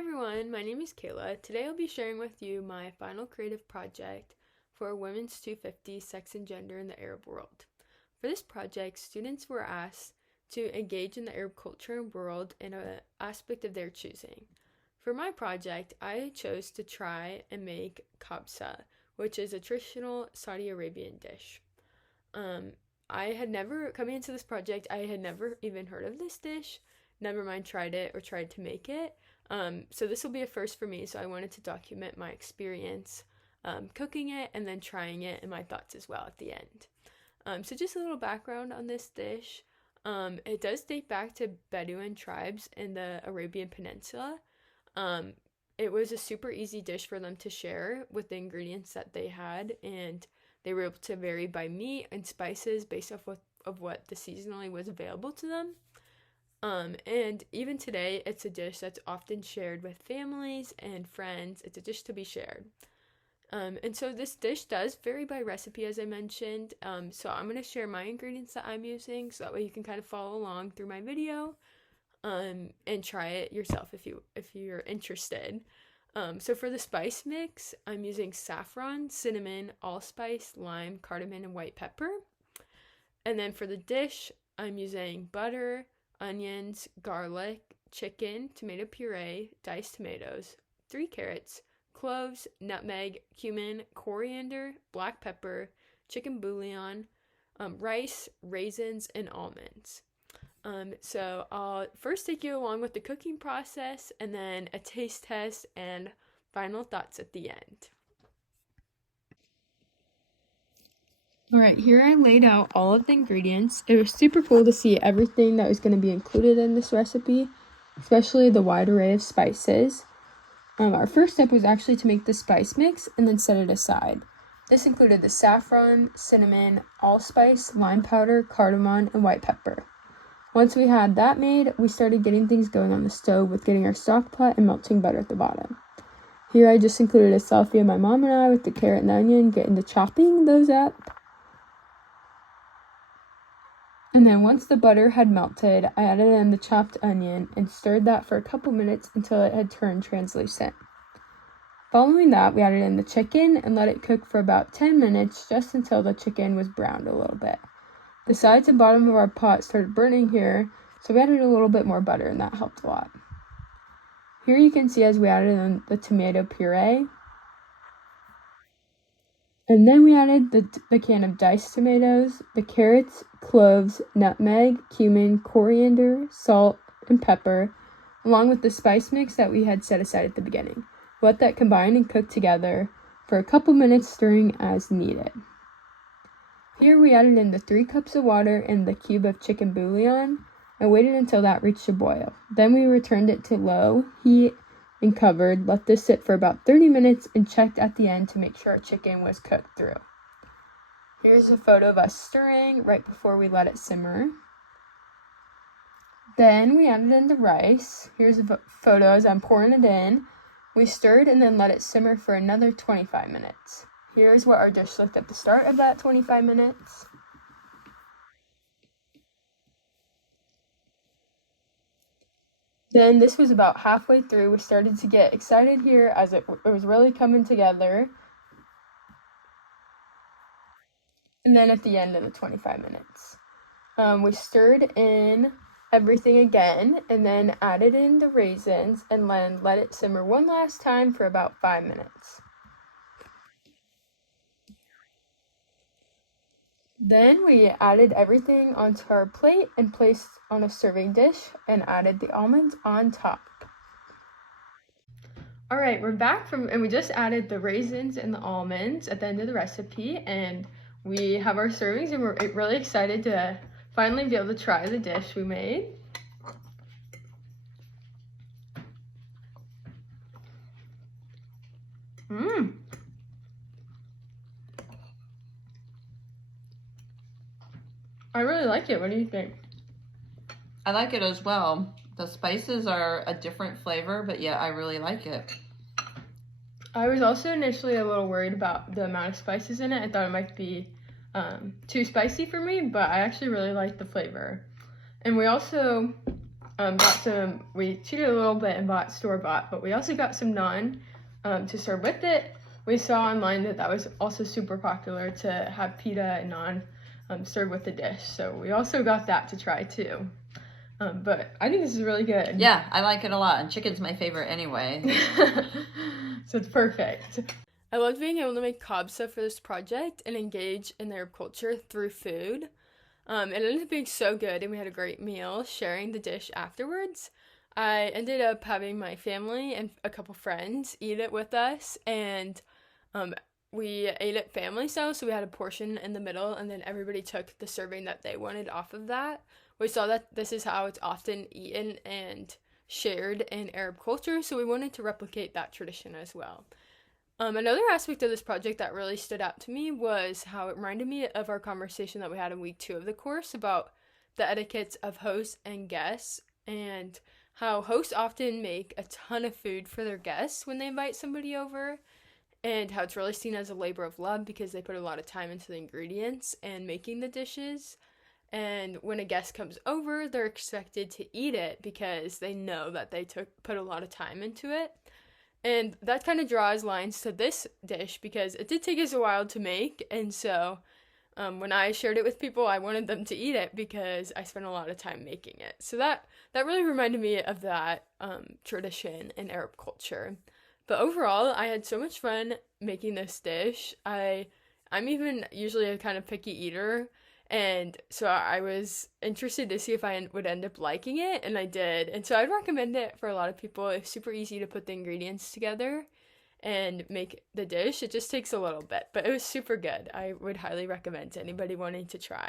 everyone, my name is Kayla. Today I'll be sharing with you my final creative project for Women's 250 Sex and Gender in the Arab World. For this project, students were asked to engage in the Arab culture and world in an aspect of their choosing. For my project, I chose to try and make Kabsa, which is a traditional Saudi Arabian dish. Coming into this project, I had never even heard of this dish, never mind tried it or tried to make it. So this will be a first for me, so I wanted to document my experience cooking it and then trying it and my thoughts as well at the end. So just a little background on this dish. It does date back to Bedouin tribes in the Arabian Peninsula. It was a super easy dish for them to share with the ingredients that they had, and they were able to vary by meat and spices based off of what the seasonally was available to them. And even today, it's a dish that's often shared with families and friends. It's a dish to be shared. And so this dish does vary by recipe, as I mentioned. So I'm going to share my ingredients that I'm using, so that way you can kind of follow along through my video, and try it yourself if you're interested. So for the spice mix, I'm using saffron, cinnamon, allspice, lime, cardamom, and white pepper. And then for the dish, I'm using butter, onions, garlic, chicken, tomato puree, diced tomatoes, 3 carrots, cloves, nutmeg, cumin, coriander, black pepper, chicken bouillon, rice, raisins, and almonds. So I'll first take you along with the cooking process and then a taste test and final thoughts at the end. Alright, here I laid out all of the ingredients. It was super cool to see everything that was going to be included in this recipe, especially the wide array of spices. Our first step was actually to make the spice mix and then set it aside. This included the saffron, cinnamon, allspice, lime powder, cardamom, and white pepper. Once we had that made, we started getting things going on the stove with getting our stock pot and melting butter at the bottom. Here I just included a selfie of my mom and I with the carrot and the onion, getting to chopping those up. And then once the butter had melted, I added in the chopped onion and stirred that for a couple minutes until it had turned translucent. Following that, we added in the chicken and let it cook for about 10 minutes, just until the chicken was browned a little bit. The sides and bottom of our pot started burning here, so we added a little bit more butter, and that helped a lot. Here you can see as we added in the tomato puree. And then we added the can of diced tomatoes, the carrots, cloves, nutmeg, cumin, coriander, salt, and pepper, along with the spice mix that we had set aside at the beginning. Let that combine and cook together for a couple minutes, stirring as needed. Here we added in the 3 cups of water and the cube of chicken bouillon and waited until that reached a boil. Then we returned it to low heat and covered, let this sit for about 30 minutes, and checked at the end to make sure our chicken was cooked through. Here's a photo of us stirring right before we let it simmer. Then we added in the rice. Here's a photo as I'm pouring it in. We stirred and then let it simmer for another 25 minutes. Here's what our dish looked at the start of that 25 minutes. Then this was about halfway through. We started to get excited here as it was really coming together. And then at the end of the 25 minutes, we stirred in everything again and then added in the raisins and then let it simmer one last time for about 5 minutes. Then we added everything onto our plate and placed on a serving dish and added the almonds on top. Alright, we're back and we just added the raisins and the almonds at the end of the recipe, and we have our servings, and we're really excited to finally be able to try the dish we made. I really like it. What do you think? I like it as well. The spices are a different flavor, but yeah, I really like it. I was also initially a little worried about the amount of spices in it. I thought it might be too spicy for me, but I actually really like the flavor. And we also We cheated a little bit and bought store-bought, but we also got some naan to serve with it. We saw online that was also super popular to have pita and naan served with the dish. So we also got that to try too. But I think this is really good. Yeah, I like it a lot, and chicken's my favorite anyway. So it's perfect. I loved being able to make kabsa for this project and engage in the Arab culture through food. It ended up being so good, and we had a great meal sharing the dish afterwards. I ended up having my family and a couple friends eat it with us, and we ate it family style, so we had a portion in the middle, and then everybody took the serving that they wanted off of that. We saw that this is how it's often eaten and shared in Arab culture, so we wanted to replicate that tradition as well. Another aspect of this project that really stood out to me was how it reminded me of our conversation that we had in week 2 of the course about the etiquettes of hosts and guests, and how hosts often make a ton of food for their guests when they invite somebody over, and how it's really seen as a labor of love because they put a lot of time into the ingredients and making the dishes. And when a guest comes over, they're expected to eat it because they know that they put a lot of time into it. And that kind of draws lines to this dish because it did take us a while to make, and so when I shared it with people, I wanted them to eat it because I spent a lot of time making it. So that really reminded me of that tradition in Arab culture. But overall, I had so much fun making this dish. I'm even usually a kind of picky eater, and so I was interested to see if I would end up liking it, and I did. And so I'd recommend it for a lot of people. It's super easy to put the ingredients together and make the dish. It just takes a little bit, but it was super good. I would highly recommend to anybody wanting to try.